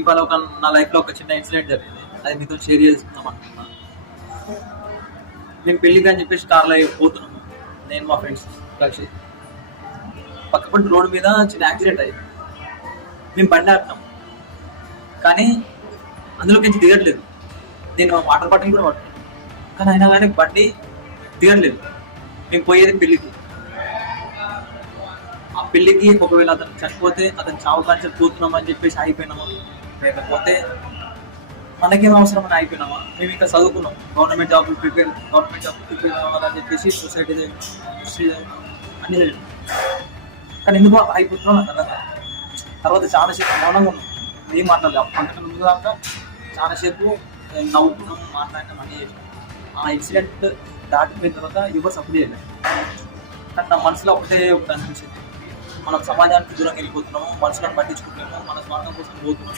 ఇవాళ నా లైఫ్లో ఒక చిన్న ఇన్సిడెంట్ జరిగింది, అది మీతో షేర్ చేసుకుందాం అనుకుంటున్నాను. మేము పెళ్ళికి అని చెప్పేసి కార్లో పోతున్నాము, నేను మా ఫ్రెండ్స్ కలిసి. పక్కపంటి రోడ్డు మీద చిన్న యాక్సిడెంట్ అయ్యింది. మేము బండి ఆపినాం, కానీ అందులోకి దిగట్లేదు. నేను వాటర్ బాటిల్ కూడా పట్టుకున్నాను, కానీ అయినా కానీ బండి దిగట్లేదు. మేము పోయేది పెళ్ళికి. ఆ పెళ్ళికి ఒకవేళ అతను చనిపోతే అతను చావు కాల్చి పోతున్నామని చెప్పేసి అయిపోయినామా, లేకపోతే మనకేం అవసరం అని అయిపోయినామా. మేము ఇంకా చదువుకున్నాం, గవర్నమెంట్ జాబ్ ప్రిపేర్ అవ్వాలని చెప్పేసి సొసైటీ అన్ని చదివినాం. కానీ ఎందుకు అయిపోతున్నాం నాకు అర్థం కాదు. తర్వాత చాలాసేపు మౌనంగా ఉన్నాం, ఏం మాట్లాడలేదు. పంటకు ముందు దాకా చాలాసేపు నవ్వుకున్నాం, మాట్లాడినాం, అన్నీ చేసినాం. ఆ ఇన్సిడెంట్ దాటిపోయిన తర్వాత ఎవరు సపోర్ట్ చేయలేదు. కానీ నా మనసులో ఒకటే ఒకటి అనిపించింది, మనం సమాజానికి దూరంగా వెళ్ళిపోతున్నాము, మనుషులను పట్టించుకుంటున్నాము, మన స్వార్థం కోసం పోతున్నాము.